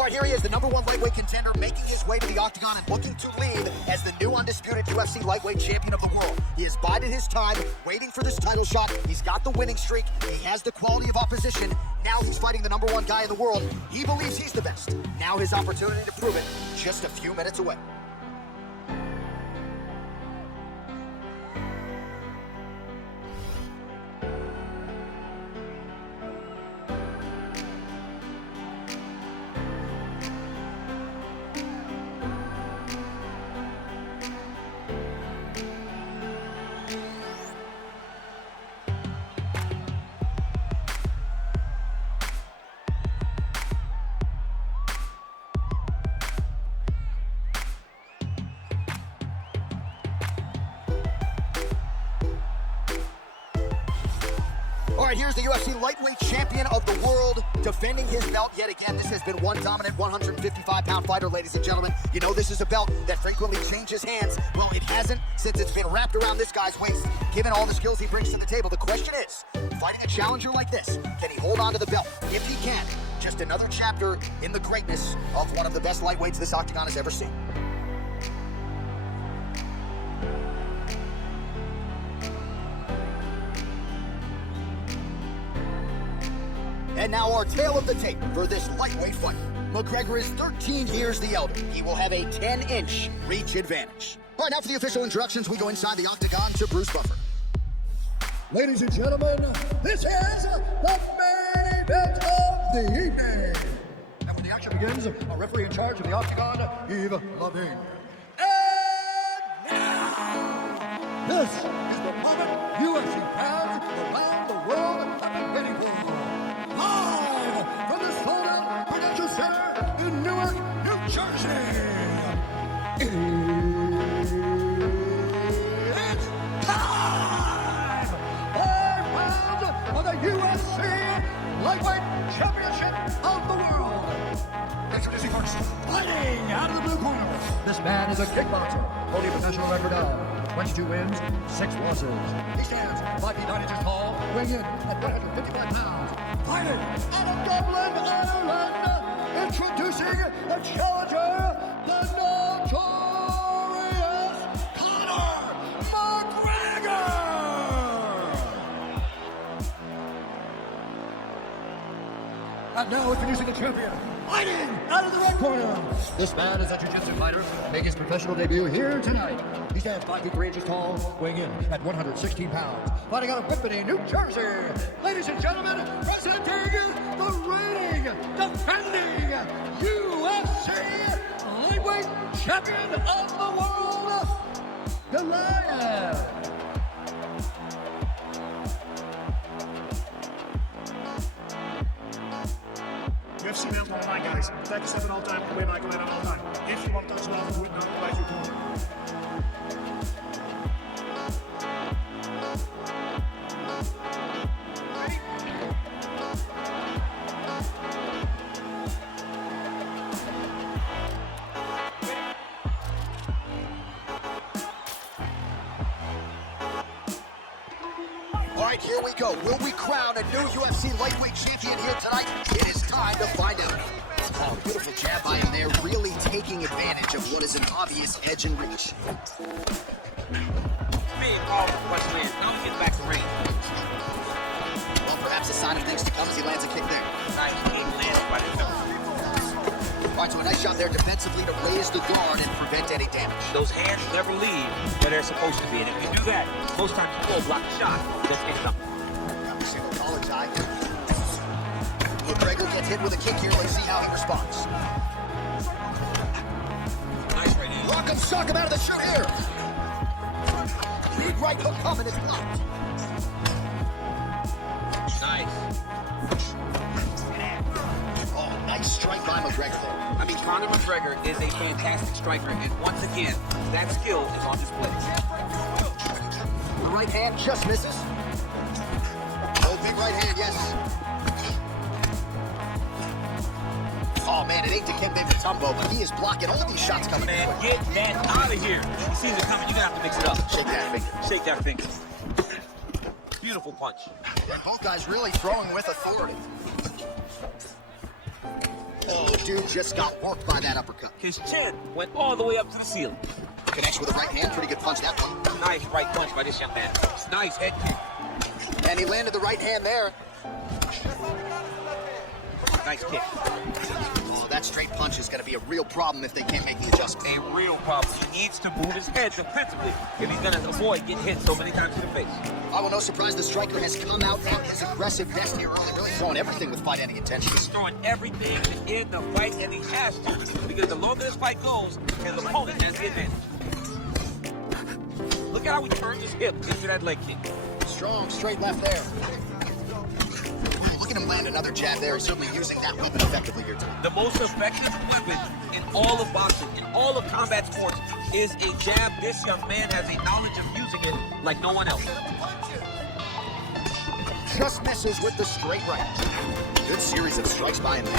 All right, here he is, the #1 lightweight contender, making his way to the octagon and looking to lead as the new undisputed UFC lightweight champion of the world. He has bided his time, waiting for this title shot. He's got the winning streak. He has the quality of opposition. Now he's fighting the #1 guy in the world. He believes he's the best. Now his opportunity to prove it, just a few minutes away. All right, here's the UFC lightweight champion of the world defending his belt yet again. This has been one dominant 155-pound fighter, ladies and gentlemen. You know this is a belt that frequently changes hands. Well, it hasn't since it's been wrapped around this guy's waist. Given all the skills he brings to the table, the question is, fighting a challenger like this, can he hold on to the belt? If he can, just another chapter in the greatness of one of the best lightweights this octagon has ever seen. And now our tale of the tape for this lightweight fight. McGregor is 13 years the elder. He will have a 10-inch reach advantage. All right, now for the official introductions, we go inside the octagon to Bruce Buffer. Ladies and gentlemen, this is the main event of the evening. And when the action begins, our referee in charge of the octagon, Yves Levine. And now, this is the moment UFC fans around the world have been waiting for. Live from the sold-out Prudential Center in Newark, New Jersey. It's time! 5 rounds of the UFC Lightweight Championship of the world. Introducing first, fighting out of the blue corner. This man is a kickboxer, holding a professional record of 22 wins, 6 losses. He stands 5 feet 9 inches tall, weighing in at 155 pounds. Fighting out of Dublin, Ireland, introducing the challenger, the notorious Conor McGregor! And now introducing the champion, fighting out of the red corner. This man is a jiu-jitsu fighter, making his professional debut here tonight. He stands 5 feet 3 inches tall, weighing in at 116 pounds. Fighting out of Whippany, New Jersey. Ladies and gentlemen, presenting the reigning, defending UFC lightweight champion of the world, Goliath. UFC man's one of my guys. 37 all time, win like a win all time. If you want those love, win not like you can. All right, here we go. Will we crown a new UFC lightweight champion here tonight? It is time to find out. Oh, beautiful jab by him there, really taking advantage of what is an obvious edge and reach. Man, all rush man. Now he gets back to range. Well, perhaps a sign of things to come as he lands a kick there. Nice, he lands by himself. All right, so a nice shot there defensively to raise the guard and prevent any damage. Those hands never leave where they're supposed to be. And if you do that, most times you will block the shot. That's it. Got the single collar tie. McGregor gets hit with a kick here. Let's see how he responds. Nice right hand. Rock'em sock him out of the shoot here. Big right hook coming, it's blocked. Nice. Oh, nice strike by McGregor there. I mean, Conor McGregor is a fantastic striker. And once again, that skill is on display. The right hand just misses. Oh, big right hand, yes. Oh, man, it ain't to Ken Tumbo, but he is blocking all these shots coming in. Man, get that out of here. He sees it coming. You're going to have to mix it up. Shake that finger. Shake that finger. Beautiful punch. Both guys really throwing with authority. Oh, dude just got worked by that uppercut. His chin went all the way up to the ceiling. Connects with the right hand. Pretty good punch that one. Nice right punch by this young man. Nice head kick. And he landed the right hand there. Nice kick. So that straight punch is going to be a real problem if they can't make the adjustment. A real problem. He needs to move his head defensively if he's going to avoid getting hit so many times in the face. Oh, well, no surprise the striker has come out on his aggressive best here early, really throwing everything with fight-ending intentions. He's throwing everything in the fight, and he has to, because the longer this fight goes, his opponent has the advantage. Look at how he turned his hip into that leg kick. Strong straight left there. Look at him land another jab there. He's certainly using that weapon effectively here tonight. The most effective weapon in all of boxing, in all of combat sports, is a jab. This young man has a knowledge of using it like no one else. Just misses with the straight right. Good series of strikes by him. Oh,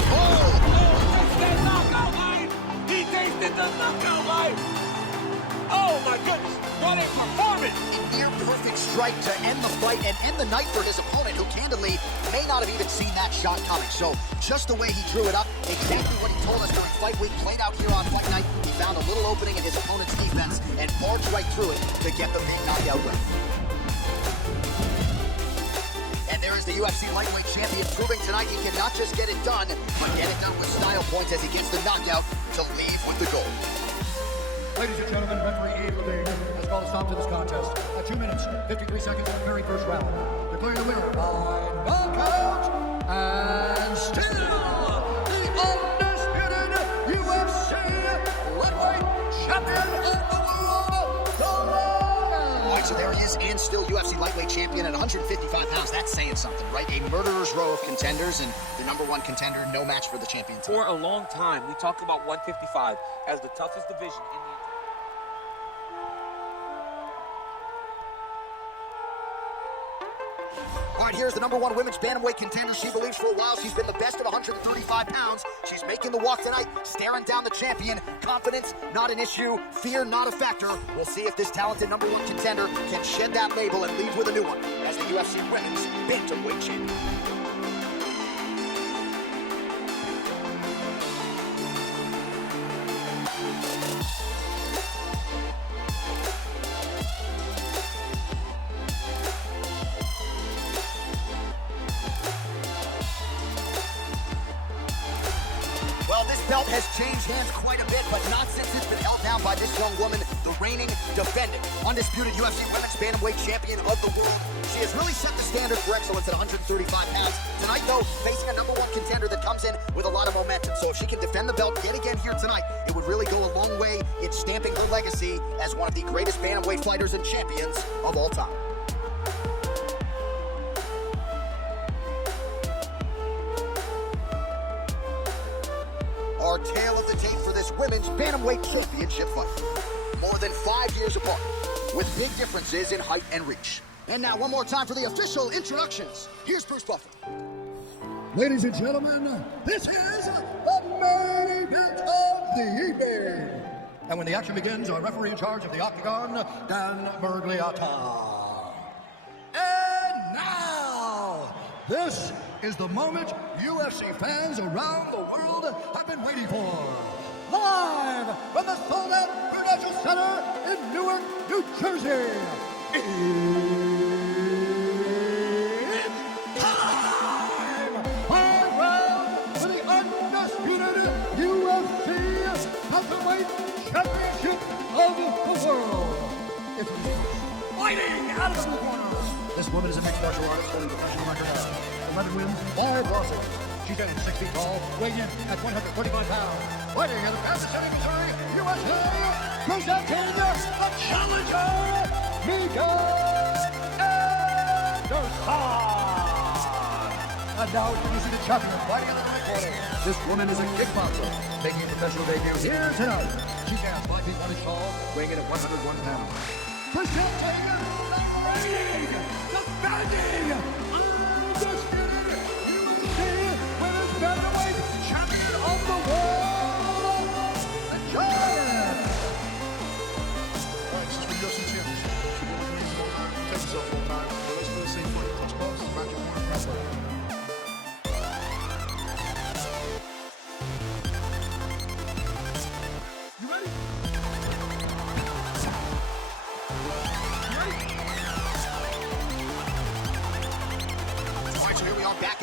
that knockout line! He tasted the knockout line! Oh my goodness, what a performance! A near perfect strike to end the fight and end the night for his opponent, who candidly may not have even seen that shot coming. So just the way he drew it up, exactly what he told us during fight week, played out here on fight night. He found a little opening in his opponent's defense and barged right through it to get the big knockout win. And there is the UFC lightweight champion proving tonight he can not just get it done, but get it done with style points as he gets the knockout to leave with the gold. Ladies and gentlemen, referee Abe Levine has called a stop to this contest at 2 minutes, 53 seconds of the very first round. Declaring the winner by knockout, and still the undisputed UFC lightweight champion of the world, the Lion. All right, so there he is, and still UFC lightweight champion at 155 pounds. That's saying something, right? A murderer's row of contenders, and the number one contender, no match for the champion tonight. For a long time, we talked about 155 as the toughest division in the All right, here's the number one women's bantamweight contender. She believes for a while she's been the best at 135 pounds. She's making the walk tonight, staring down the champion. Confidence, not an issue. Fear, not a factor. We'll see if this talented number one contender can shed that label and leave with a new one as the UFC women's bantamweight champion. Belt has changed hands quite a bit, but not since it's been held down by this young woman, the reigning, defending, undisputed UFC Women's Bantamweight Champion of the world. She has really set the standard for excellence at 135 pounds. Tonight, though, facing a number one contender that comes in with a lot of momentum. So if she can defend the belt yet again here tonight, it would really go a long way in stamping her legacy as one of the greatest bantamweight fighters and champions of all time. Our tale of the tape for this women's bantamweight championship fight. More than 5 years apart, with big differences in height and reach. And now one more time for the official introductions. Here's Bruce Buffer. Ladies and gentlemen, this is the main event of the evening. And when the action begins, our referee in charge of the Octagon, Dan Bergliata. And now, this is the moment UFC fans around the world have been waiting for. Live from the sold-out Prudential Center in Newark, New Jersey. It's time! 5 rounds for the undisputed UFC Welterweight Championship of the world. It's fighting out of the corner. This woman is a mixed martial artist holding a professional record of 11 wins, 5 losses. She's standing 6 feet tall, weighing in at 125 pounds. Fighting out of Kansas City, Missouri, USA, presenting the challenger, Mika Anderson. And now introducing the champion, fighting in the right corner. This woman is a kickboxer, making a professional debut here tonight. She stands 5 feet 1 inch tall, weighing in at 101 pounds. Presenting the reigning, defending, undisputed UFC Women's Bantamweight Champion of the world, the Giant. Right, since we're UFC champions, she will agree to take herself full time. So let's go see for the clutch box, back and forth.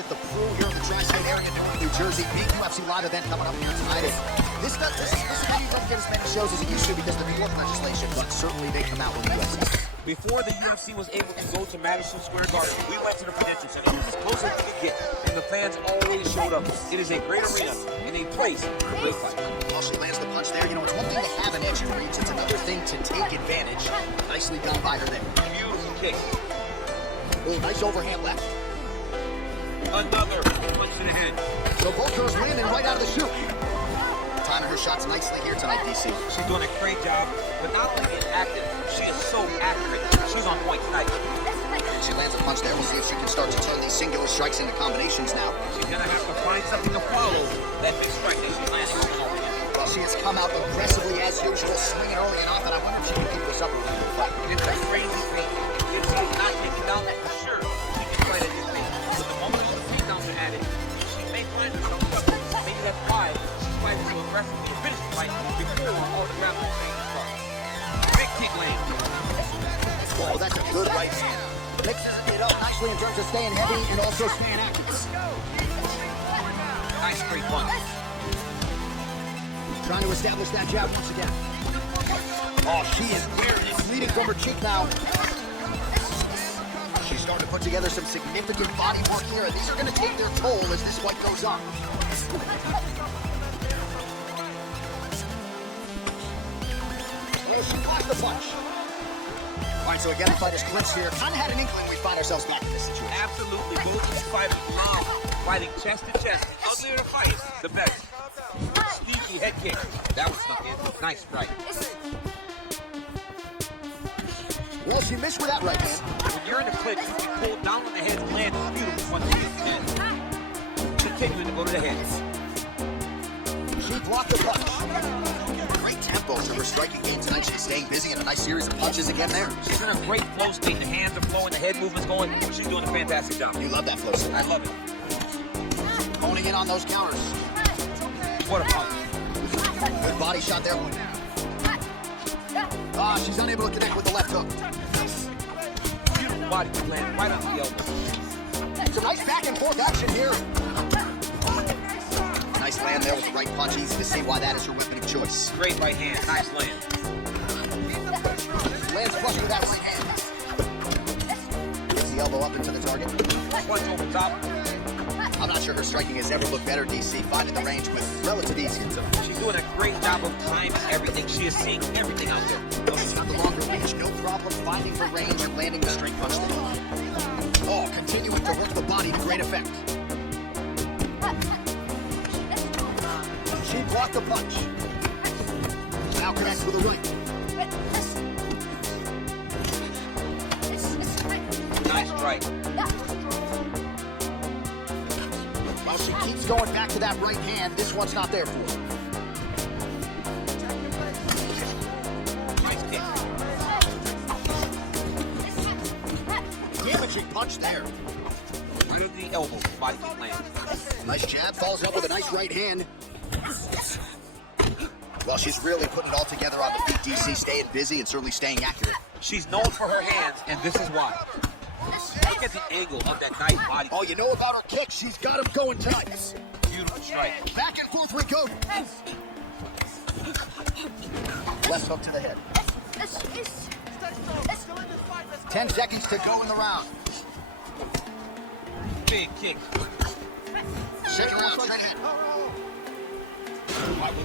the crew here in the Tri-State area in New Jersey. Big UFC Live event coming up here tonight. This city doesn't get as many shows as it used to because of the New York legislation, but certainly they come out with the UFC. Before the UFC was able to go to Madison Square Garden, we went to the Prudential Center. It was as close as we could get, and the fans always showed up. It is a great arena and a place for great fights. Well, she lands the punch there. You know, it's one thing to have an edge in reach. It's another thing to take advantage. Nicely done by her there. Beautiful kick. Oh, nice overhand left. Another punch to the head. So both girls landing right out of the chute. Timing her shots nicely here tonight, DC. She's doing a great job, but not only being active, she is so accurate. She's on point tonight. She lands a punch there. We'll see if she can start to turn these singular strikes into combinations now. She's going to have to find something to follow that big strike that she's landing. Well, she has come out aggressively as usual, swinging early and often. I wonder if she can keep this up with the fight. It's a crazy thing. If she's not taking down that for sure, she can fight at this thing. But the moment she takes down the addict, she may find herself suffering. Maybe that's why she's fighting so aggressively to finish the fight before all the grappling things start. Big kick land. Oh, that's a good right hand. Mixes it up nicely in terms of staying heavy and also staying active. Nice straight punch. Trying to establish that jab once again. Oh, she is wearing it, bleeding from her cheek now. She's starting to put together some significant body work here, and these are going to take their toll as this fight goes on. Oh, she blocked the punch. All right, so again, fighters clinch here. Kind of had an inkling we'd find ourselves back in this situation. Absolutely. Both these fighters love fighting chest to chest. The uglier the fight, the better. Sneaky head kick. That was snuck in. Nice strike. Well, she missed with that right hand. When you're in the clinch, you can pull down on the head and land a beautiful punch again. Continuing to go to the head. She blocked the punch. Great tempo to her striking game tonight. She's staying busy and a nice series of punches again there. She's in a great flow state. The hands are flowing, the head movement's going. She's doing a fantastic job. You love that flow state. I love it. Honing in on those counters. What a punch. Good body shot there. Ah, she's unable to connect with the left hook. Beautiful body land right on the elbow. Some nice back and forth action here. Nice land there with the right punch. Easy to see why that is your weapon of choice. Great right hand. Nice land. Lands flush with that right hand. Gets the elbow up into the target. Punch over top. I'm not sure her striking has ever looked better, DC. Finding the range with relative ease. She's doing a great job of timing everything. She is seeing everything out there. She's got the longer reach. No problem finding the range and landing the straight punch there. Oh, continuing to work the body to great effect. She blocked the punch. Now connects with a right. Nice strike. Well, she keeps going back to that right hand. This one's not there for her. Nice kick. Damaging punch there. Right at the elbow. Body kick land. Nice jab. Follows up with a nice right hand. Well, she's really putting it all together on the feet, DC. Staying busy and certainly staying accurate. She's known for her hands, and this is why. Look at the angle of that nice body. Oh, you know about her kick. She's got him going tonight. Beautiful strike. Back and forth we go. Left hook to the head. 10 seconds to go in the round. Big kick. Second round straight ahead.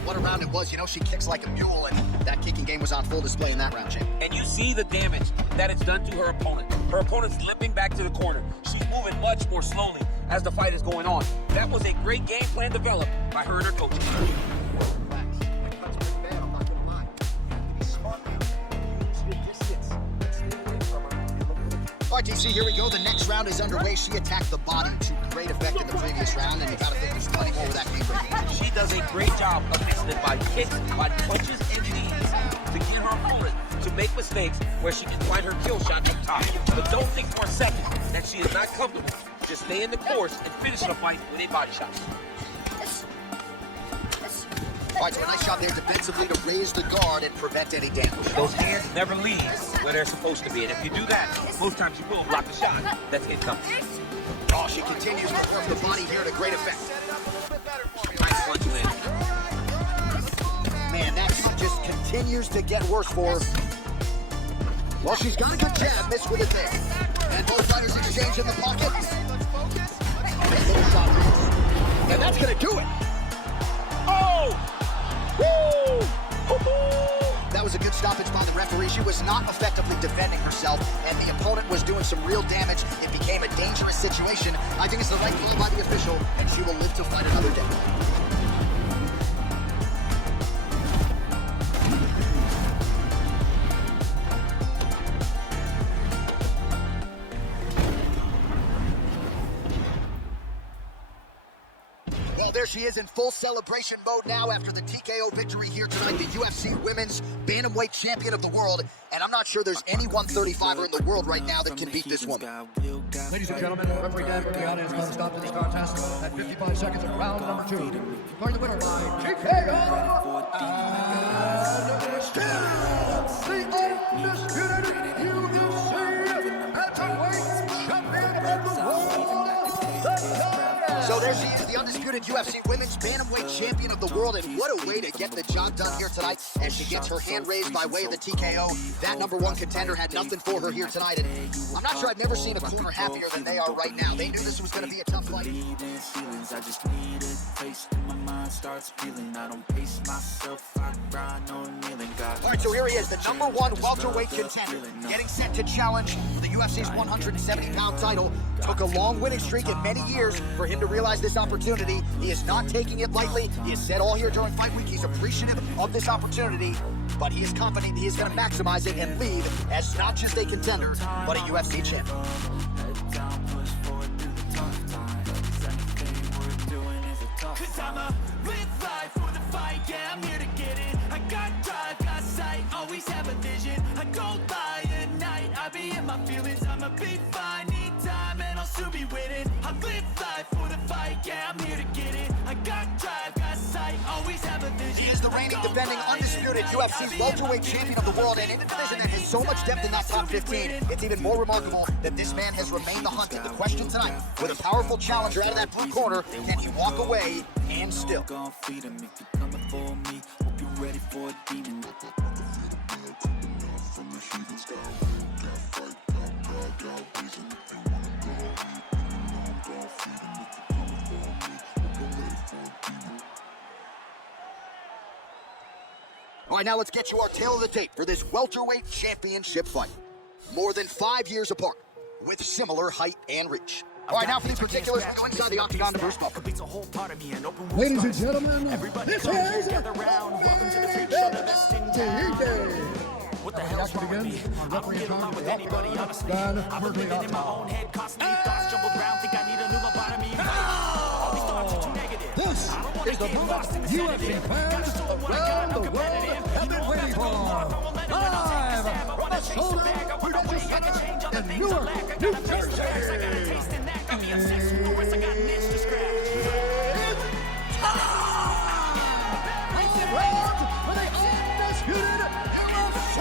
What a round it was. You know, she kicks like a mule, and that kicking game was on full display in that round, Jake. And you see the damage that it's done to her opponent. Her opponent's limping back to the corner. She's moving much more slowly as the fight is going on. That was a great game plan developed by her and her coach. All right, DC, here we go. The next round is underway. She attacked the body to great effect in the previous round, and you got to think there's plenty more where that came from. She does a great job of mixing it by kicks, by punches, and knees to get her opponent to make mistakes where she can find her kill shot at top. But don't think for a second that she is not comfortable. Just stay in the course and finish the fight with a body shot. All right, so a nice shot there defensively to raise the guard and prevent any damage. Those hands never leave where they're supposed to be. And if you do that, most times you will block the shot that's incoming. Oh, she continues to work the body here to great effect. Nice punch land. Man, that just continues to get worse for her. Well, she's got a good jab, missed with it there. And both fighters exchange in the pocket. Little shot. And that's gonna do it. Oh! Woo! That was a good stoppage by the referee. She was not effectively defending herself, and the opponent was doing some real damage. It became a dangerous situation. I think it's the right call by the official, and she will live to fight another day. There she is in full celebration mode now after the TKO victory here tonight, the UFC Women's Bantamweight Champion of the world. And I'm not sure there's any 135er in the world right now that can beat this woman. Ladies and gentlemen, referee Dan Murphy has come to stop this contest at 55 seconds of round number 2. For the winner by TKO, and still the undisputed UFC Bantamweight Champion of the world. So there she is, the undisputed UFC Women's Bantamweight Champion of the world, and what a way to get the job done here tonight as she gets her hand raised by way of the TKO. That number 1 contender had nothing for her here tonight, and I'm not sure I've never seen a corner happier than they are right now. They knew this was going to be a tough fight. I just need a taste in my mind starts feeling. I don't pace myself, I grind on kneeling. All right, so here he is, the number 1 welterweight contender, getting set to challenge the UFC's 170-pound title. Took a long winning streak in many years for him to realize this opportunity. He is not taking it lightly. He has said all here during fight week he's appreciative of this opportunity, but he is confident he is going to maximize it and leave as not just a contender, but a UFC champion. Cause I'ma live life for the fight, yeah, I'm here to get it. I got drive, got sight, always have a vision. I don't lie at night, I be in my feelings. I'ma be fine, need time, and I'll soon be winning. I live life for the fight, yeah, I'm here to get it. I got drive, got sight, always have a vision. He is the reigning, defending, undisputed UFC's welterweight champion of the world, and in a division that has so much depth in that top 15, it's even more remarkable that this man has remained the hunted. The question tonight, with a powerful challenger out of that blue corner, can he walk away and still? Gonna feed him if you coming for me. Hope you ready for a demon. All right, now let's get you our tale of the tape for this welterweight championship fight. More than 5 years apart, with similar height and reach. All right, now for these particulars, we'll go inside the octagon to Bruce Buffer. Ladies and gentlemen, this is What the hell's wrong with me? I don't get along with anybody, honestly. I've been living in my own head, constantly thoughts jumbled around, think I need a new lobotomy. All these thoughts are too negative. This I don't want to is the get lost in the UFC sedative. fans Gotta show them what I got, around no the world competitive. have been waiting for. Live From the shoulder to the chest in Newark, New Jersey. I got a taste in that, got me obsessed with the rest, I got an itch to scratch. Round for the undisputed UFC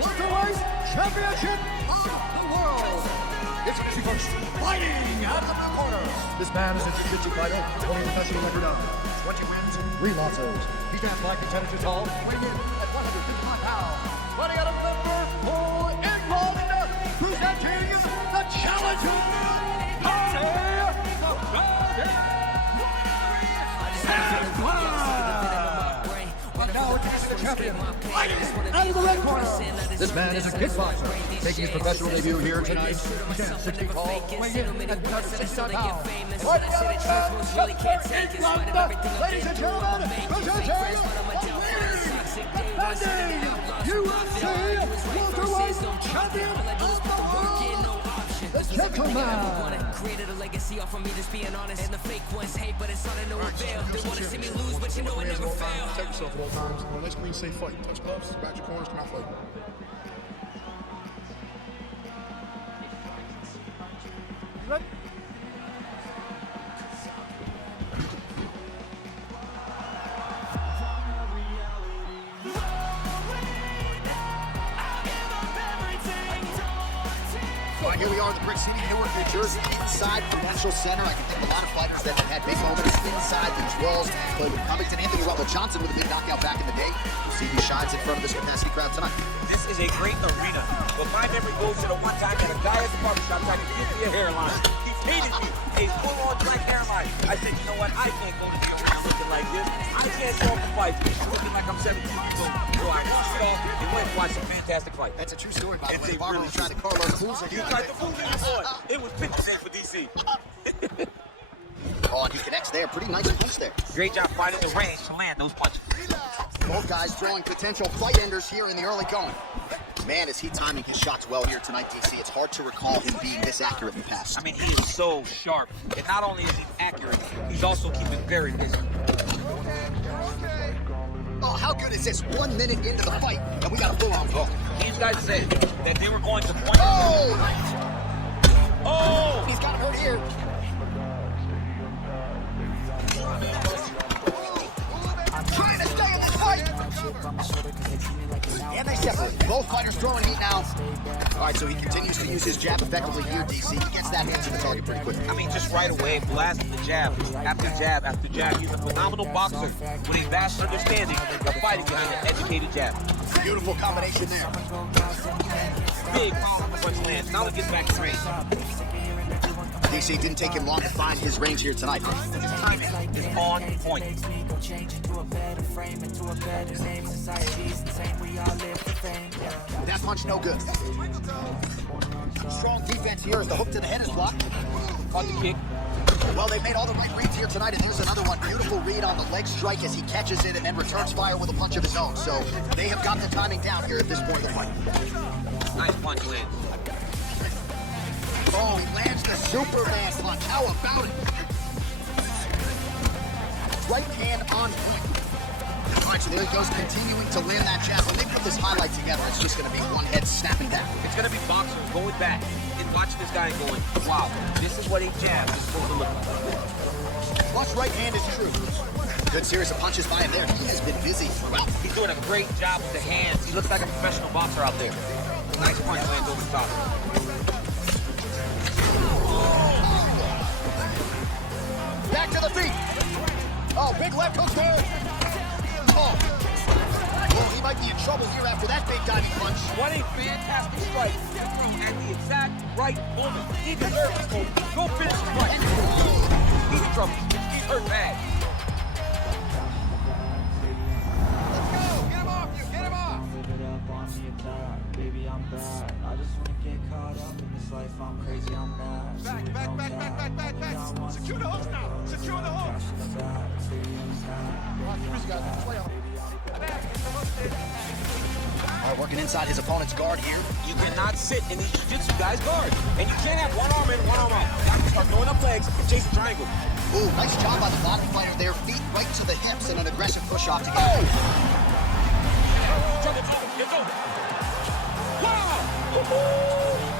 welterweight championship of the world. It's Missy first, fighting out of the blue corner. This man is a jiu-jitsu fighter, holding a professional record of 20 wins, 3 losses. He stands 5 feet 10 inches tall, weighing in at 155 pounds. Fighting out of Liverpool, England, presenting the challenger, now it's the champion, fighting out of the red corner. This man is a kickboxer, making his professional debut here tonight. He stands 6 feet tall, weighing in at 160 pounds. Right down the back, England, ladies and gentlemen, presenting defending UFC welterweight champion of the world, the gentleman. Created a legacy off of me, just being honest. And the fake ones hate, but it's all to no avail. They want to see me lose, but you know I never fail. Protect yourself at all times. Nice, clean, safe fight. Touch gloves, back your corners, come out fight. Here we are in the Brick City, Newark, New Jersey, inside Prudential Center. I can think of a lot of fighters that have had big moments inside these walls. But Covington, Anthony Rumble Johnson with a big knockout back in the day. We'll see who shines in front of this capacity crowd tonight. This is a great arena, but my memory goes to the one time that a guy at the barbershop tried to give me a hairline. He hated me, a full-on black hairline. I said, you know what, I can't go to the arena looking like this. I can't show up a fight looking like I'm 17 years old. So I washed it off and went and watched a fantastic fight. That's a true story, by the way. It's a Barber really was trying to Carlos Boozer. He tried to fool me before. It was pictures in for DC. Oh, and he connects there. Pretty nice punch there. Great job finding the range to land those punches. Both guys throwing potential fight enders here in the early going. Man, is he timing his shots well here tonight, DC. It's hard to recall him being this accurate in the past. I mean, he is so sharp. And not only is he accurate, he's also keeping very busy. Oh, how good is this? 1 minute into the fight, and we got a full-on brawl. These guys said that they were going to point. Oh! He's got him hurt here. Trying to stay in this fight. And they separate. Both fighters throwing heat now. All right, so he continues to use his jab effectively here, DC. He gets that hand to the target pretty quick. I mean, just right away, blasting the jab after jab after jab. He's a phenomenal boxer with a vast understanding of fighting behind an educated jab. Beautiful combination there. Big punch lands. Now he gets back to range. DC didn't take him long to find his range here tonight. His timing is on point. That punch no good. Strong defense here as the hook to the head is blocked. Caught the kick. Well, they've made all the right reads here tonight, and here's another one. Beautiful read on the leg strike as he catches it and then returns fire with a punch of his own. So they have got the timing down here at this point of the fight. Nice punch land. Oh, he lands the Superman punch. How about it? Right hand on point. All right, so there he goes, continuing to land that jab. When they put this highlight together, it's just going to be one head snapping down. It's going to be boxers going back and watching this guy and going, wow, this is what a jab is supposed to look like. Plus, right hand is true. Good series of punches by him there. He has been busy throughout. He's doing a great job with the hands. He looks like a professional boxer out there. Nice punch lands over the top. Back to the feet. Oh, big left hook there. Oh. Well, he might be in trouble here after that big diving punch. What a fantastic strike. At the exact right moment. He deserves to go finish the fight. He's in trouble. He's hurt bad. Let's go. Get him off you. Get him off. Back. Secure the hooks now. Secure the hooks. All right, working inside his opponent's guard here. You cannot sit in these jiu-jitsu guys' guard. And you can't have one arm in, one arm out. You have to start throwing up legs and chase the triangle. Ooh, nice job by the bottom fighter there. Feet right to the hips and an aggressive push-off to get it. It's over. Wow!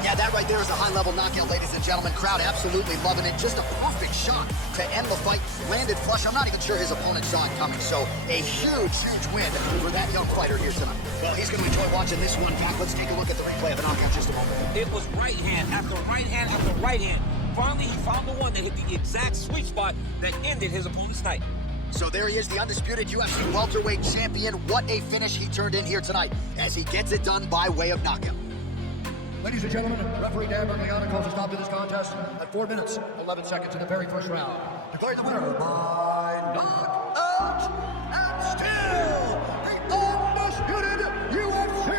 Yeah, that right there is a high-level knockout, ladies and gentlemen. Crowd absolutely loving it. Just a perfect shot to end the fight. Landed flush. I'm not even sure his opponent saw it coming. So a huge win for that young fighter here tonight. Well, he's going to enjoy watching this one, Doc. Let's take a look at the replay of the knockout in just a moment. It was right hand after right hand after right hand. Finally, he found the one that hit the exact sweet spot that ended his opponent's night. So there he is, the undisputed UFC welterweight champion. What a finish he turned in here tonight as he gets it done by way of knockout. Ladies and gentlemen, referee Dan Bergliano calls a stop to this contest at 4 minutes, 11 seconds in the very first round. Declaring the winner by knockout, and still the undisputed UFC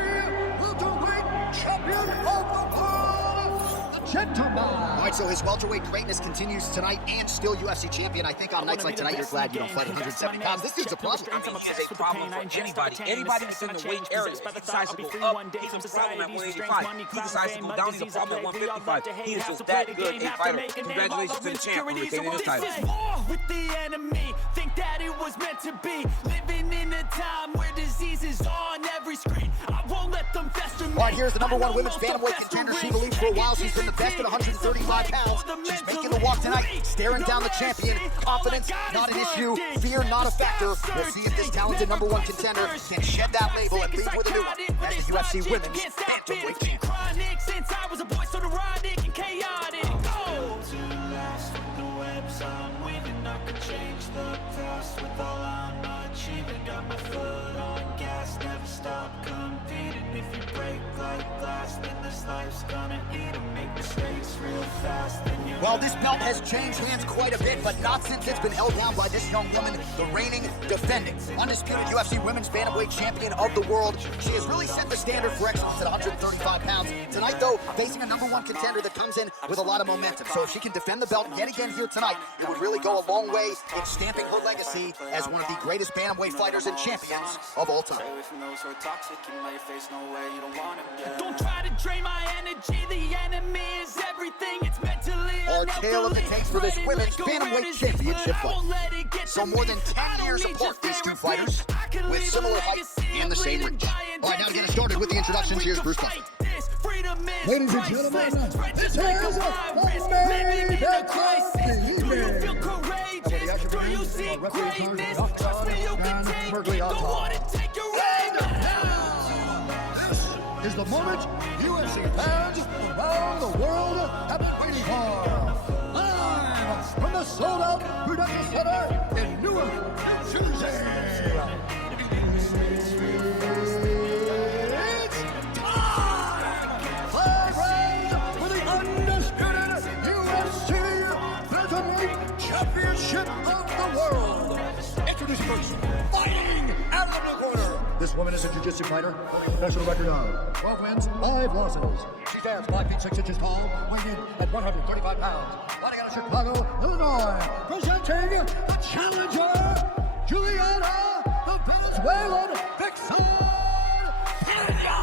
welterweight champion of the world, the gentleman. All right, so his welterweight greatness continues tonight and still UFC champion. I think on nights like tonight, you're glad you don't fight 170 pounds. This dude's a problem. I mean, he has a problem for anybody. Anybody that's in the weight area, he decides to go up, he's a problem at 185. He decides to go down, he's a problem at 155. He is just that good a fighter. Congratulations to the champ for retaining his title. This is war with the enemy. Think that it was meant to be. Living in a time where disease is on every screen. I won't let them fester All right, here's the #1 women's bantamweight contender. She believes for a while she's been the best at 135 pounds. She's making the walk tonight, staring down the champion. Confidence, not an issue. Fear, not a factor. We'll see if this talented #1 contender can shed that label and leave with a new one as the UFC women's bantamweight champion. Since I was a boy, so neurotic and chaotic. Go to last with the webs I'm weaving. I could change the past with all I'm achieving. Got my foot on gas, never stop competing. If you break like glass, then this life's gonna eat 'em. Make mistakes real fast, then you. Well, this belt has changed hands quite a bit, but not since it's been held down by this young woman, the reigning, defending, undisputed UFC women's bantamweight champion of the world. She has really set the standard for excellence at 135 pounds. Tonight, though, facing a #1 contender that comes in with a lot of momentum. So if she can defend the belt yet again here tonight, it would really go a long way in stamping her legacy as one of the greatest bantamweight fighters and champions of all time. Don't try to drain my energy. The enemy is everything. It's mentally. Our tale of the tape for this women's bantamweight championship fight. So more than 10 years apart, these two fighters with similar height and the same reach. All right, now to get us started with the introductions, here's Bruce Buffer. Ladies and gentlemen, this is a main event of the evening. This is the moment UFC fans around the world have been waiting for. Live from the sold-out production center in Newark, New Jersey. It's time! 5 rounds for the undisputed UFC Bantamweight Championship of the world. Introducing first, fighting out of the corner. This woman is a jiu-jitsu fighter, professional record of 12 wins, 5 losses. She stands 5 feet 6 inches tall, weighing in at 135 pounds. Fighting out of Chicago, Illinois, presenting the challenger, Juliana, the Venezuelan Vixen Peña.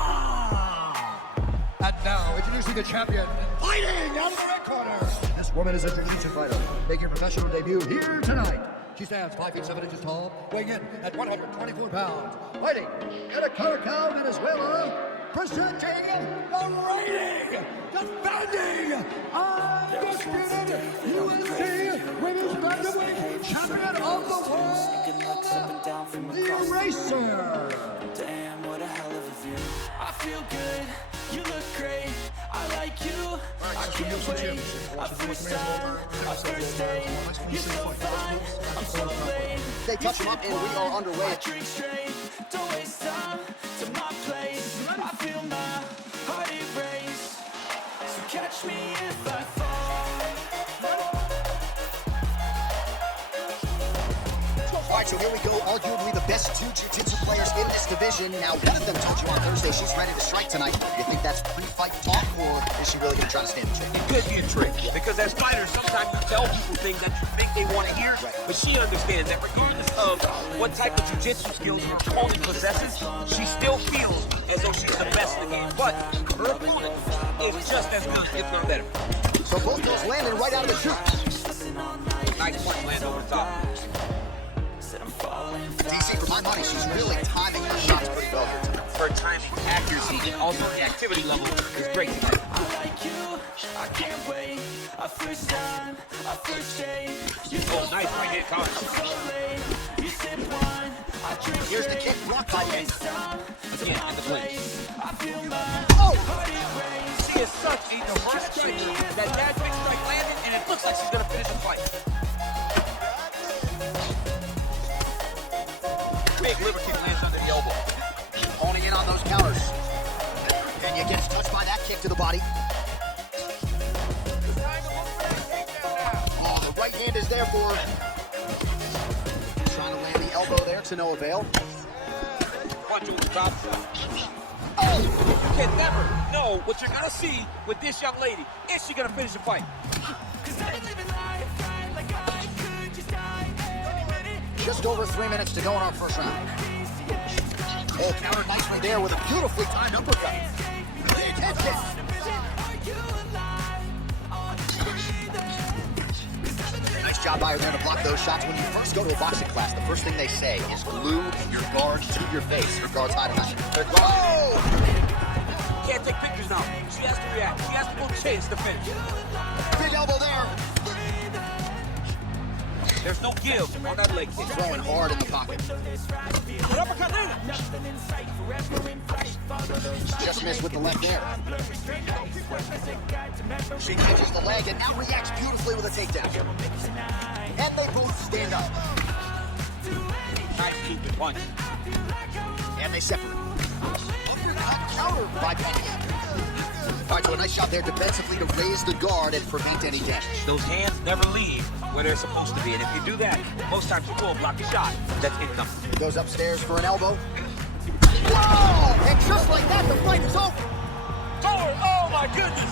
And now, introducing the champion, fighting out of the red corner. This woman is a jiu-jitsu fighter, making her professional debut here tonight. She stands 5 feet 7 inches tall, weighing in at 124 pounds. Fighting in a Caracas, Venezuela, presenting the reigning, defending, undisputed UFC Women's Bantamweight Champion of the world, the Eraser. Damn, what a hell of a view. I feel good, you look great, I like you, I can't wait. A first time, a first date, you're so fine, I'm so late. They touch him up and we are underway. I drink straight, don't waste time to my place. I feel my heart erase, so catch me if I fall. All right, so here we go. Arguably the best 2 jiu-jitsu players in this division. Now, one of them told you on Thursday she's ready to strike tonight. You think that's pre-fight talk, or is she really going to try to stand the trick? It could be a trick, because as fighters, sometimes you tell people things that you think they want to hear, but she understands that regardless of what type of jiu-jitsu skills her opponent possesses, she still feels as though she's the best in the game. But her opponent is just as good, if not better. So both those landing right out of the chute. Nice punch land over the top. DC, for my money, she's really timing her shots pretty well here tonight. Her timing, accuracy, and also the activity level is great tonight. I like you, I can't wait. A first time, a first date. Oh, nice right hand counter. You sip wine, I drink. Here's the kick blocked by Pena. Again, in the place. I feel my Oh! heart erase. She is such a diverse striker that big strike landed, and it looks like she's going to finish the fight. Big liberty lands under the elbow. Honing in on those counters. Pena gets touched by that kick to the body. Oh, the right hand is there for her. Trying to land the elbow there to no avail. Punch over the top. Oh, you can never know what you're going to see with this young lady. Is she going to finish the fight? Just over 3 minutes to go in our first round. Oh, countered nicely there with a beautifully timed uppercut. Attention. Nice job by her there to block those shots. When you first go to a boxing class, the first thing they say is glue your guards to your face. Your guards hide behind. Oh! can't take pictures now. She has to react. She has to go chase the finish. Big elbow there. There's no give on that leg kick. Throwing hard in the pocket. Good uppercut there. Just missed with the left there. She catches the leg and now reacts beautifully with a takedown. And they both stand up. Nice stupid punch. And they separate. Countered by Penny. All right, so a nice shot there defensively to raise the guard and prevent any damage. Those hands never leave where they're supposed to be. And if you do that, most times you will block a shot. That's incoming. Goes upstairs for an elbow. Whoa! And just like that, the fight is over. Oh my goodness.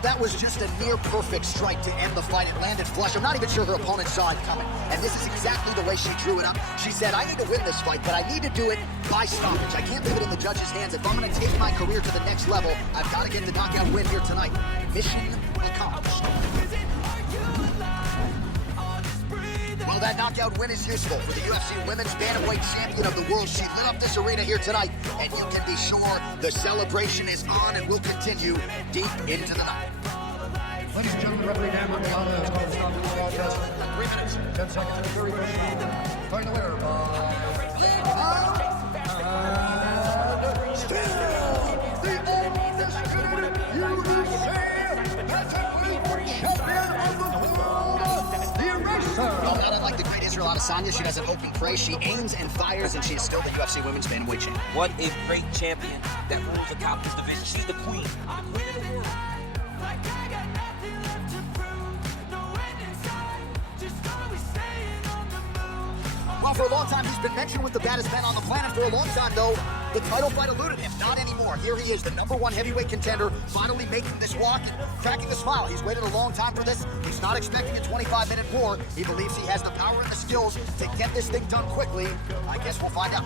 That was just a near perfect strike to end the fight. It landed flush. I'm not even sure her opponent saw it coming. And this is exactly the way she drew it up. She said, I need to win this fight, but I need to do it by stoppage. I can't leave it in the judge's hands. If I'm going to take my career to the next level, I've got to get the knockout win here tonight. Mission accomplished. Well, that knockout win is useful for the UFC Women's Bantamweight Champion of the World. She lit up this arena here tonight, and you can be sure the celebration is on and will continue deep into the night. Ladies and gentlemen, referee Dan Marciano has called a stop to the contest. 3 minutes, 10 seconds to the jury round. Fighting the winner by still the undisputed UFC champion of the world, the Eraser. Well, not unlike the great Israel Adesanya, she doesn't hope and pray. She aims and fires, and she is still the UFC Women's Bantamweight Champion. What a great champion that rules atop this division. She's the queen. The queen of the world. Well, for a long time, he's been mentioned with the baddest men on the planet. For a long time, though, the title fight eluded him. Not anymore. Here he is, the #1 heavyweight contender, finally making this walk and cracking a smile. He's waited a long time for this. He's not expecting a 25-minute war. He believes he has the power and the skills to get this thing done quickly. I guess we'll find out.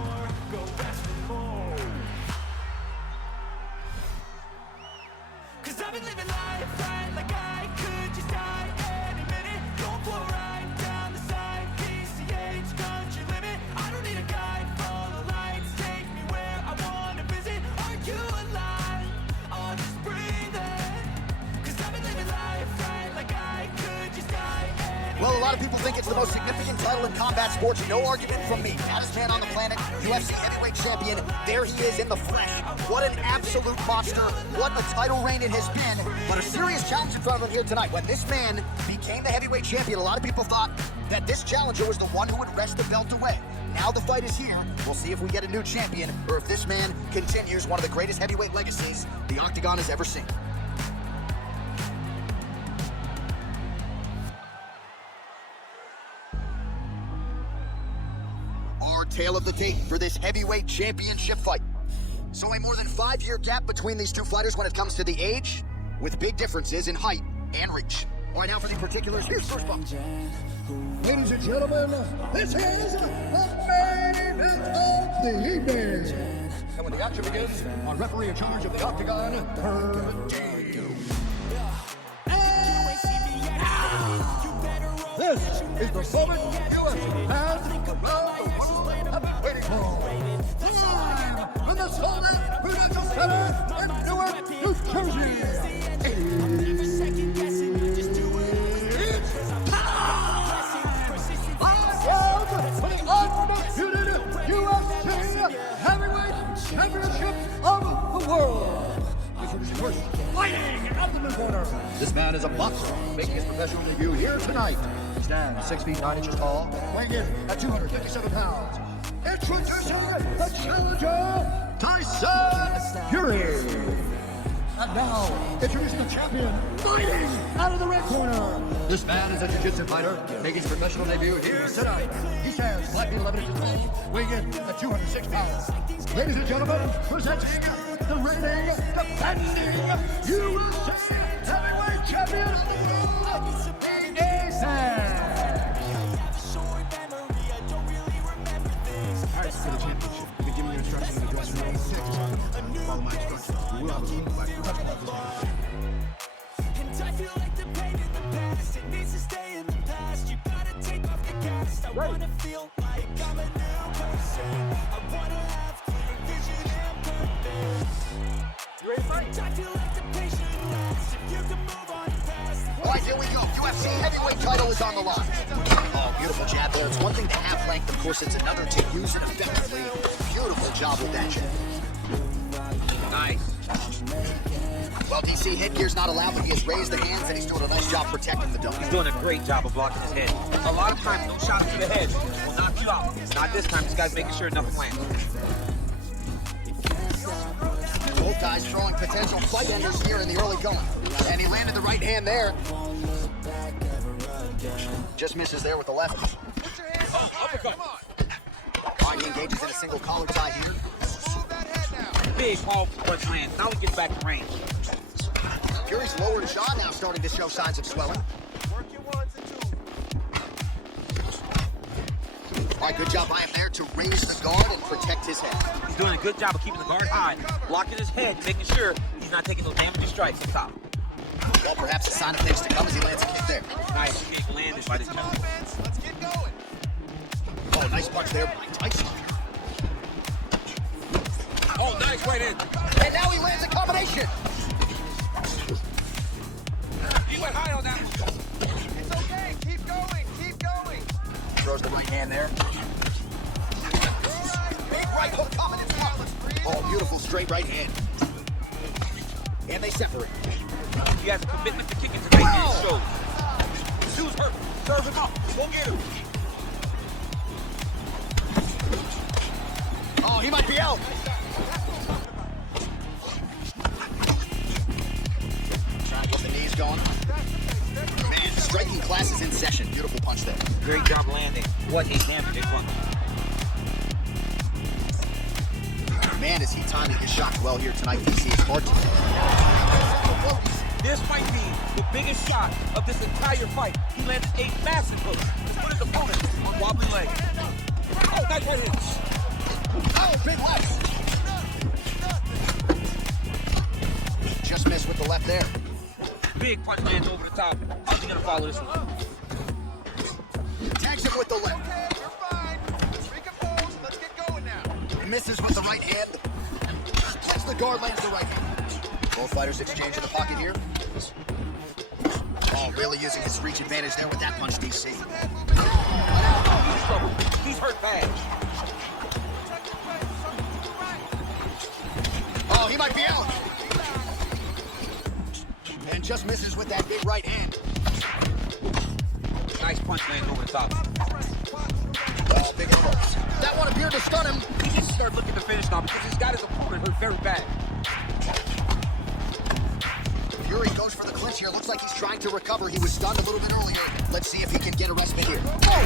Cause I've been living life right like I could just die any minute. Going for a ride down the side, PCH country limit. I don't need a guide, follow lights, take me where I wanna visit. Are you alive? Or just breathing? Cause I've been living life right like I could just die any Well, a lot of people think it's the most significant title in combat sports. No argument from me. Baddest man on the planet, UFC heavyweight champion. There he is in the flesh. What an absolute monster. What a title reign it has been. But a serious challenge in front of him here tonight. When this man became the heavyweight champion, a lot of people thought that this challenger was the one who would wrest the belt away. Now the fight is here. We'll see if we get a new champion or if this man continues one of the greatest heavyweight legacies the Octagon has ever seen. Tale of the tape for this heavyweight championship fight. So a more than 5-year gap between these two fighters when it comes to the age, with big differences in height and reach. All right, now for the particulars, here's first fight. Ladies and gentlemen, this is the main event of the evening. And when the action begins, our referee in charge of the Octagon, this is the moment UFC fans around the world have been waiting for. Live from the Solid Prudential Center in Newark, New Jersey. Undisputed UFC Heavyweight Championship of the world. This one is first fighting abdomen corner. This man is a boxer, making his professional debut here tonight. He stands 6 feet 9 inches tall, weighing in at 257 pounds. Introducing the challenger, Tyson Fury. And now, introducing the champion, fighting out of the red corner. This man is a jiu-jitsu fighter, making his professional debut here tonight. He stands 5 feet 11 inches tall, weighing in at 206 pounds. Ladies and gentlemen, presenting the reigning, defending UFC heavyweight champion, Ace. Alright, for the championship. You can give me your instructions in the dressing room. Follow my instructions. We will have a team fight. And I feel like the pain in the past, it needs to stay in the past. You gotta take off the cast. I wanna feel like I'm a new person. I wanna have clear vision and All right, here we go. UFC heavyweight title is on the line. Oh, beautiful jab there. It's one thing to have length. Of course, it's another to use it effectively. Beautiful job with that jab. Nice. Well, DC, headgear's not allowed, but he has raised the hands, and he's doing a nice job protecting the dome. He's doing a great job of blocking his head. A lot of times, no shot to the head will knock you out. Not this time. This guy's making sure nothing lands. Both guys throwing potential fight enders here in the early going. And he landed the right hand there. Just misses there with the left. He engages in a single collar tie here. Big powerful punch lands. Now we get back to range. Fury's lowered jaw now starting to show signs of swelling. All right, good job by him there to raise the guard and protect his head. He's doing a good job of keeping the guard high, blocking his head, making sure he's not taking those damaging strikes up top. Well, perhaps a sign of things to come as he lands a kick there. Nice kick landed by this guy. Oh, nice punch there by Tyson. Oh, nice right in. And now he lands a combination. He went high on that. It's okay. Keep going. Keep going. Throws the right hand there. Big right hook coming in front. Oh, beautiful straight right hand. And they separate. He has a commitment to kicking tonight, and it shows. Dude's hurt. Serve him up. Go get him. Oh, he might be out. Trying to get the knees going. Man, striking class is in session. Beautiful punch there. Great job landing. What a damn big punch. Man, is he timing his shots well here tonight. DC is hard to. This might be the biggest shot of this entire fight. He landed a massive hook to put his opponent on wobbly leg. Oh, nice right hit. Oh, big left. Just missed with the left there. Big punch lands over the top. How's he gonna follow this one? Tags him with the left. Okay, you're fine. Recompose. Let's get going now. Misses with the right hand. As the guard lands the right hand. Both fighters exchange in the pocket here. Oh, really using his reach advantage there with that punch, DC. He's in trouble. He's hurt bad. Oh, he might be out. And just misses with that big right hand. Nice punch lands over the top. Oh, big approach. That one appeared to stun him. He needs to start looking to finish now because he's got his opponent hurt very bad. Fury goes for the clinch here. Looks like he's trying to recover. He was stunned a little bit earlier. Let's see if he can get a respite here. Oh!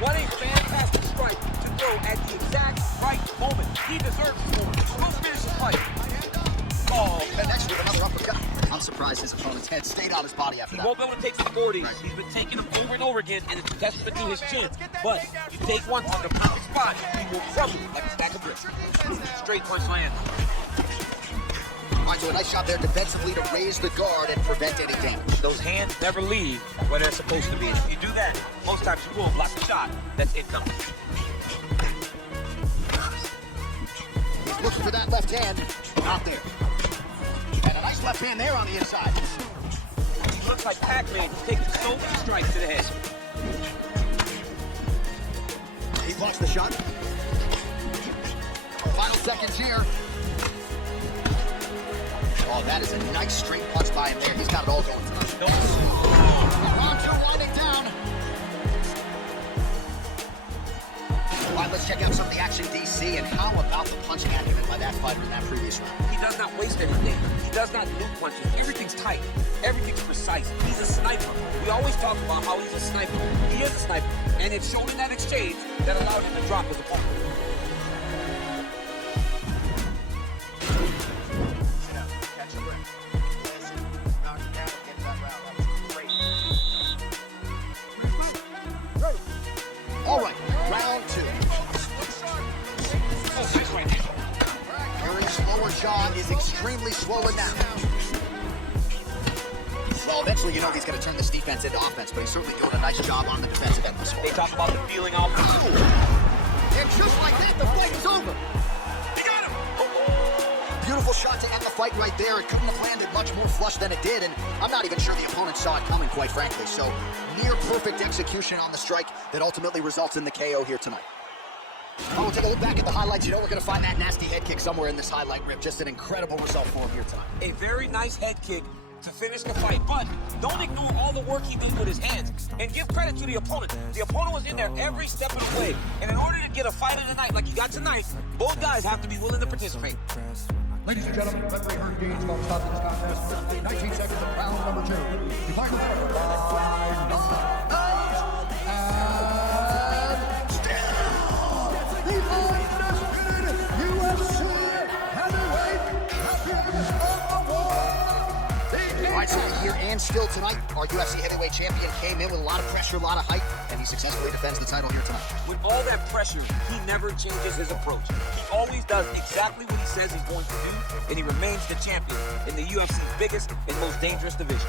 What a fantastic strike to throw at the exact right moment. He deserves this moment. We'll finish the fight. Oh, connects with another uppercut. I'm surprised his opponent's head stayed on his body after He that. won't be able to take some more of these. He's been taking them over and over again, and it's a testament to his chin. But you take one from the perfect spot, he will crumble like a stack of bricks. Straight punch lands. All right, so a nice shot there defensively to raise the guard and prevent any damage. Those hands never leave where they're supposed to be. If you do that, most times you will block the shot that's incoming. He's looking for that left hand. Not there. And a nice left hand there on the inside. He looks like Pac-Man. He's taking so many strikes to the head. He blocks the shot. Final seconds here. Oh, that is a nice straight punch by him there. He's got it all going tonight. Round two winding down. All right, let's check out some of the action, DC, and how about the punching acumen by that fighter in that previous round? He does not waste anything. He does not loop punches. Everything's tight. Everything's precise. He's a sniper. We always talk about how he's a sniper. He is a sniper. And it's shown in that exchange that allowed him to drop his opponent. All right, round two. Oh, nice right hand. Fury's lower jaw is extremely swollen now. Well, eventually, you know he's going to turn this defense into offense, but he's certainly doing a nice job on the defensive end of this They one. talk about the feeling off. And just like that, the fight is over. He got him. more flush than it did, and I'm not even sure the opponent saw it coming, quite frankly. So near perfect execution on the strike that ultimately results in the KO here tonight. We'll take a look back at the highlights. You know we're going to find that nasty head kick somewhere in this highlight rip. Just an incredible result for him here tonight. A very nice head kick to finish the fight, but don't ignore all the work he did with his hands, and give credit to the opponent. The opponent was in there every step of the way, and in order to get a fight of the night like you got tonight, both guys have to be willing to participate. Ladies and gentlemen, referee Herb Dean's going to stop this contest. 19 seconds of round number 2. The final fighter by knockout. And still, the undisputed UFC heavyweight champion of the world. All right, so here and still tonight, our UFC heavyweight champion came in with a lot of pressure, a lot of hype, and he successfully defends the title here tonight. With all that pressure, he never changes his approach. He always does exactly what he says he's going to do, and he remains the champion in the UFC's biggest and most dangerous division.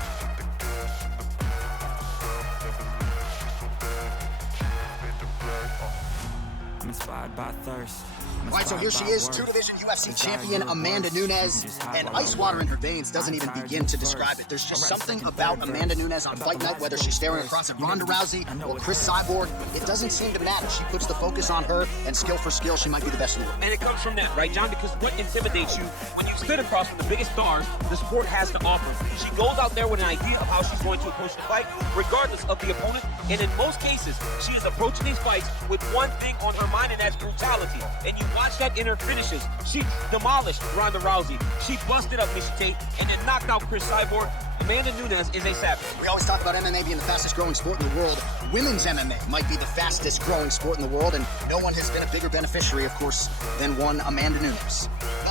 I'm inspired by thirst. All right, so here she is, two-division UFC champion Amanda Nunes, and ice water in her veins doesn't even begin to describe it. There's just something about Amanda Nunes on fight night, whether she's staring across at Ronda Rousey or Chris Cyborg, it doesn't seem to matter. She puts the focus on her, and skill for skill, she might be the best in the world. And it comes from that, right, John? Because what intimidates you when you stood across from the biggest stars the sport has to offer? She goes out there with an idea of how she's going to approach the fight, regardless of the opponent. And in most cases, she is approaching these fights with one thing on her mind, and that's brutality. And you watch that in her finishes. She demolished Ronda Rousey. She busted up Miesha Tate and then knocked out Chris Cyborg. Amanda Nunes is a savage. We always talk about MMA being the fastest growing sport in the world. Women's MMA might be the fastest growing sport in the world, and no one has been a bigger beneficiary, of course, than one Amanda Nunes.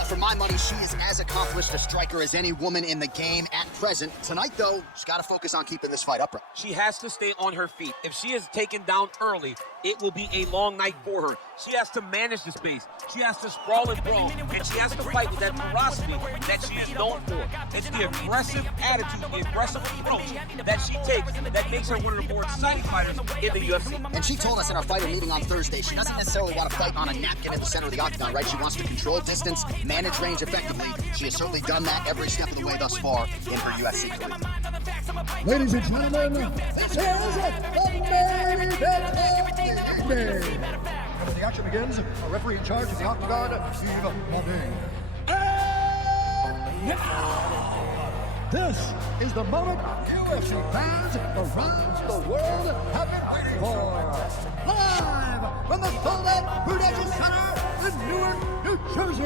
For my money, she is as accomplished a striker as any woman in the game at present. Tonight, though, she's got to focus on keeping this fight upright. She has to stay on her feet. If she is taken down early, it will be a long night for her. She has to manage the space. She has to sprawl and brawl, and she has to fight with that ferocity that she is known for. It's the aggressive attitude, the aggressive approach that she takes that makes her one of the more exciting fighters in the UFC. And she told us in our fighter meeting on Thursday, she doesn't necessarily want to fight on a napkin at the center of the octagon, right? She wants to control distance, manage range effectively. She has certainly done that every step of the way thus far in her UFC career. Ladies and gentlemen, this is the main event of the evening. When the action begins, a referee in charge of the octagon, Steve Mulvey. And now, this is the moment UFC fans around the world have been waiting for. Live from the Folded Prudential Center in Newark, New Jersey.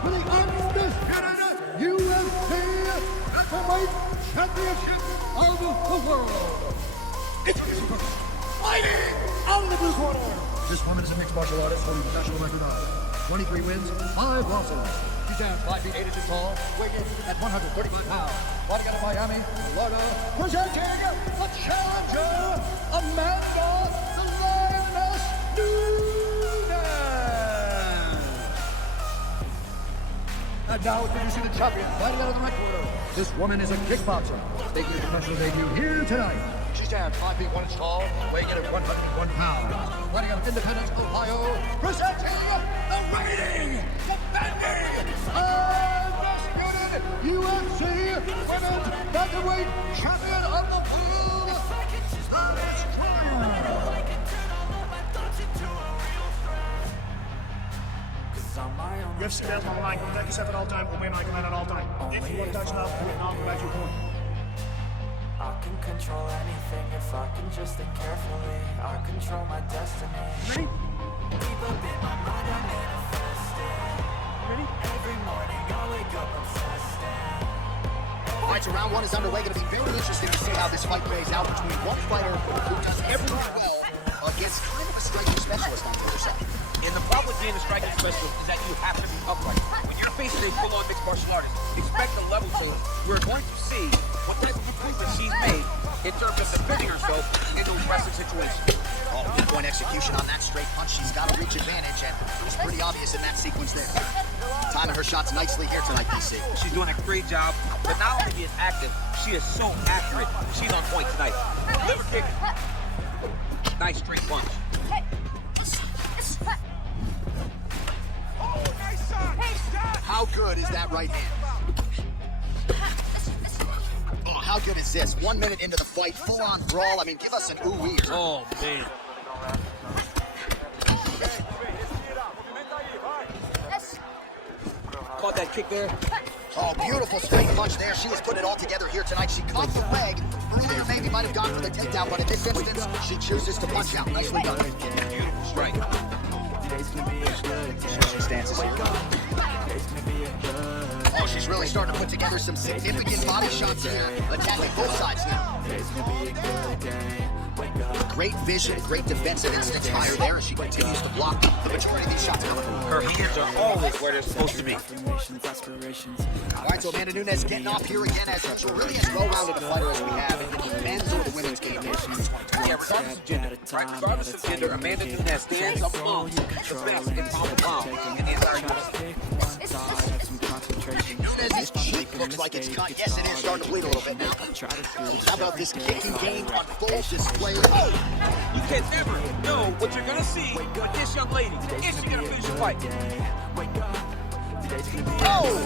For the undisputed UFC heavyweight championship of the world. It's fighting out of the blue corner. This woman is a mixed martial artist holding the national record of 23 wins, 5 losses. She stands 5 feet 8 inches tall, weighing in at 135 pounds. Fighting out of Miami, Florida, presenting the challenger, Amanda the Lioness Nunes. And now introducing the champion, fighting out of the red corner. This woman is a kickboxer, making her professional debut here tonight. She stands 5 feet 1 inch tall, weighing in at 101 pounds. Fighting out of Independence, Ohio, presenting the reigning, defending, undisputed UFC Women's Featherweight Champion of the world, the Destroyer. UFC belts on the line, protect yourself at all time, obey my command at all time. If you want to touch now, do it now, go back to your point. I can control anything if I can just think carefully. I control my destiny. Ready? Deep up in my mind, I manifest it. Ready? Every morning I wake up obsessed. All right, so round 1 is underway. Going to be very interesting to see how this fight plays out between one fighter who does everything well against kind of a striking specialist on the other side. And the problem with being a striking specialist is that you have to be upright. When you're facing a full-on mixed martial artist, expect a level to it. We're going to see what type of improvement she's made in terms of defending herself in those wrestling situations. Oh, pinpoint execution on that straight punch. She's got a reach advantage, and it's pretty obvious in that sequence there. Timing her shots nicely here tonight, DC. She's doing a great job, but not only being active, she is so accurate. She's on point tonight. Liver kick. Nice straight punch. How good is that right hand? Oh, how good is this? 1 minute into the fight, full-on brawl. I mean, give us an ooh-wee. Oh, man. Caught that kick there. Oh, beautiful straight punch there. She has put it all together here tonight. She caught the leg. Earlier, maybe might have gone for the takedown, but in this instance, she chooses to punch out. Nicely done. Beautiful strike. She stances here. Oh, she's really starting to put together some significant body shots here, attacking both sides now. Great vision, great defensive instinct higher there as she continues to block the majority of these shots coming from her. Her hands are always where they're supposed to be. All right, so Amanda Nunes getting off here again as really as well-rounded a fighter as we have in the men's or the women's game. Yeah, regardless of gender, right? Regardless of gender, Amanda Nunes stands among the best in pound for pound in the entire UFC. Nunes' cheek looks like it's cut. Yes, it is starting to bleed a little bit now. How about this kicking game on full display? Oh! You can never know what you're going to see with this young lady. Is she going to finish the fight? Oh!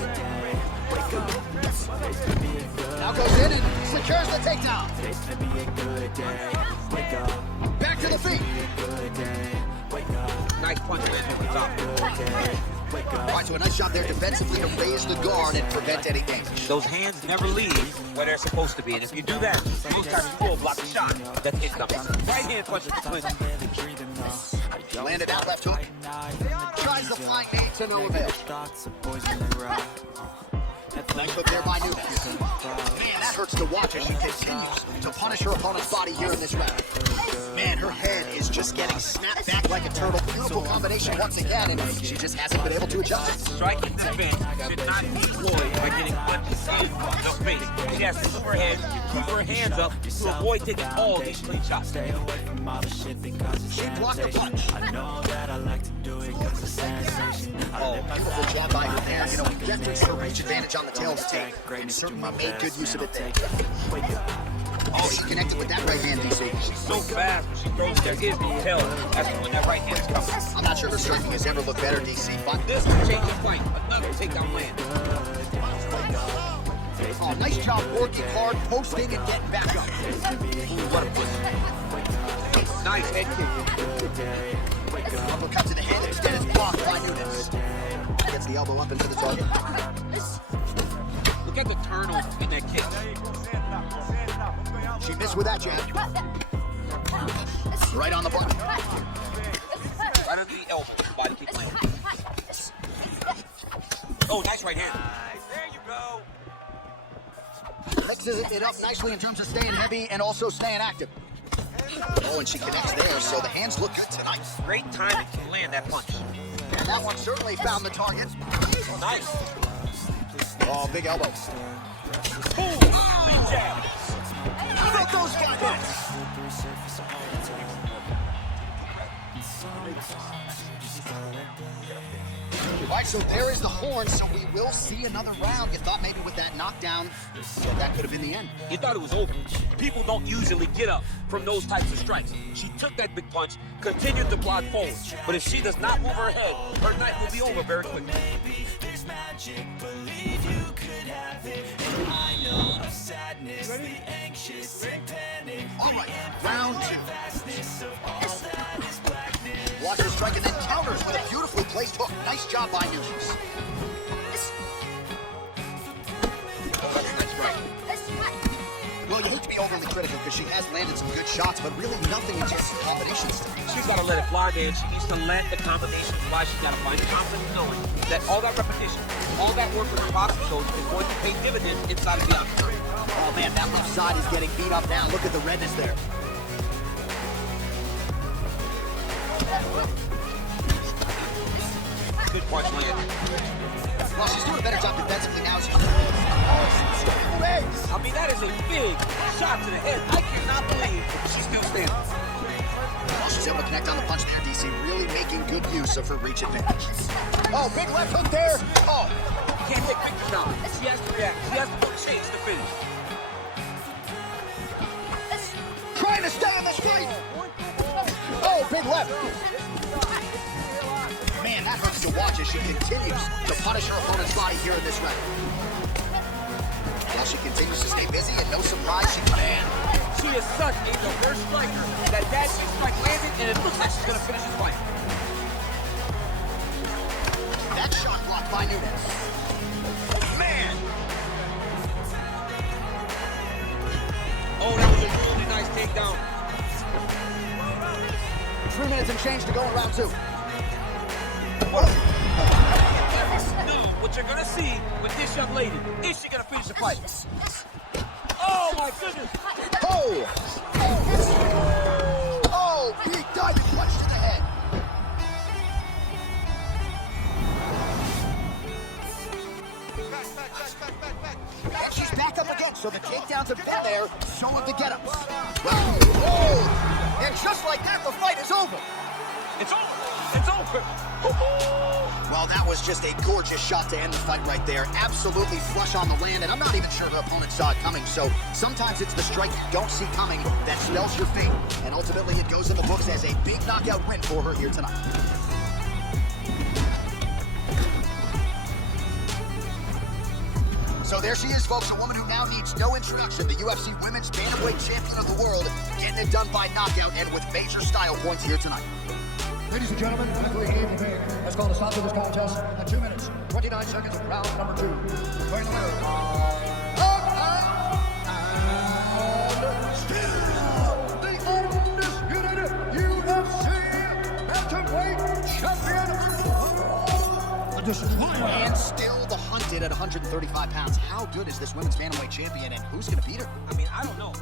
Now goes in and secures the takedown. Back to the feet. Nice punch right at the top. All right, so a nice job there defensively to raise the guard and prevent any damage. Those hands never leave where they're supposed to be. And if you do that, those guys will block the shot. That's it. Right hand punch at the clinch. Landed out left hook. Tries the flying knee to no avail. Nice hook there by Nunes. Man, that hurts to watch as she continues to punish her opponent's body here in this round. Man, her head is just getting snapped back like a turtle. Beautiful combination once again, and she just hasn't been able to adjust. Striking defense should not be employed by getting punches in the face. She has to keep her head, keep her hands up to avoid taking all these clean shots. She blocked the punch. Oh, beautiful jab by her there. You know, gestures her reach advantage on the tail of the tape. And certainly made good use of it there. Oh, she connected with that right hand, DC. She's so fast when she throws, there is no tell as to when that right hand is coming. I'm not sure her striking has ever looked better, DC. But This will change the fight. Another takedown land. oh, nice job working hard, posting, and getting back up. What a push. Nice head kick. Uppercut to the head, instead is blocked by Nunes. Gets the elbow up into the target. Look at the turnover in that kick. She missed with that jab. Right on the button. Right under the elbow. Body kick land. Oh, nice right hand. There you go. Mixes it up nicely in terms of staying heavy and also staying active. Oh, and she connects there, so the hands look good tonight. Great timing to land that punch. And that one certainly found the target. Nice. Oh, big elbow. Boom. Big jab. How about those 5 minutes? All right, so there is the horn, so we will see another round. You thought maybe with that knockdown, that could have been the end. You thought it was over. People don't usually get up from those types of strikes. She took that big punch, continued to block forward. But if she does not move her head, her night will be over very quickly. All right, round 2. Watch her strike and then counters with a beautifully placed hook. Nice job by Nunes. Oh, that's a nice strike. Well, you hate to be overly critical because she has landed some good shots, but really nothing in just combinations to me. She's got to let it fly, man. She needs to land the combinations fly. She's got to find confidence knowing that all that repetition, all that work with her boxing coach is going to pay dividends inside of the octagon. Oh, man, that left side is getting beat up now. Look at the redness there. Good punch land. Well, she's doing a better job defensively now. I mean, that is a big shot to the head. I cannot believe she's still standing. Well, she's able to connect on the punch there, DC. Really making good use of her reach advantage. Oh, big left hook there. Oh. Can't take pictures now. She has to react. She has to change the finish. Trying to stay on the street. Oh, big left. Man, that hurts to watch as she continues to punish her opponent's body here in this round. While she continues to stay busy, and no surprise, She is such a diverse striker that strike landed, and it looks like she's going to finish this fight. that shot blocked by Nunes. Man! Oh, that was a really nice takedown. 3 minutes and change to go in round 2. No, what you're going to see with this young lady, is she going to finish the fight? Oh, my goodness! Oh! Oh, big diving punch to the head. And she's back up again, so the takedowns have been there, so have the get-ups. Oh! And just like that, the fight is over. It's over! It's over! Well, that was just a gorgeous shot to end the fight right there. Absolutely flush on the land, and I'm not even sure her opponent saw it coming. So sometimes it's the strike you don't see coming that spells your fate, and ultimately it goes in the books as a big knockout win for her here tonight. So there she is, folks, a woman who now needs no introduction, the UFC Women's Bantamweight Champion of the world, getting it done by knockout and with major style points here tonight. Ladies and gentlemen, referee Abe Levine has called a stop to this contest at 2 minutes, 29 seconds of round number 2. Fighting the winner, and still the undisputed UFC Bantamweight Champion of the world, the Destroyer. And still the hunted at 135 pounds. How good is this Women's Bantamweight Champion, and who's going to beat her? I mean, I don't know.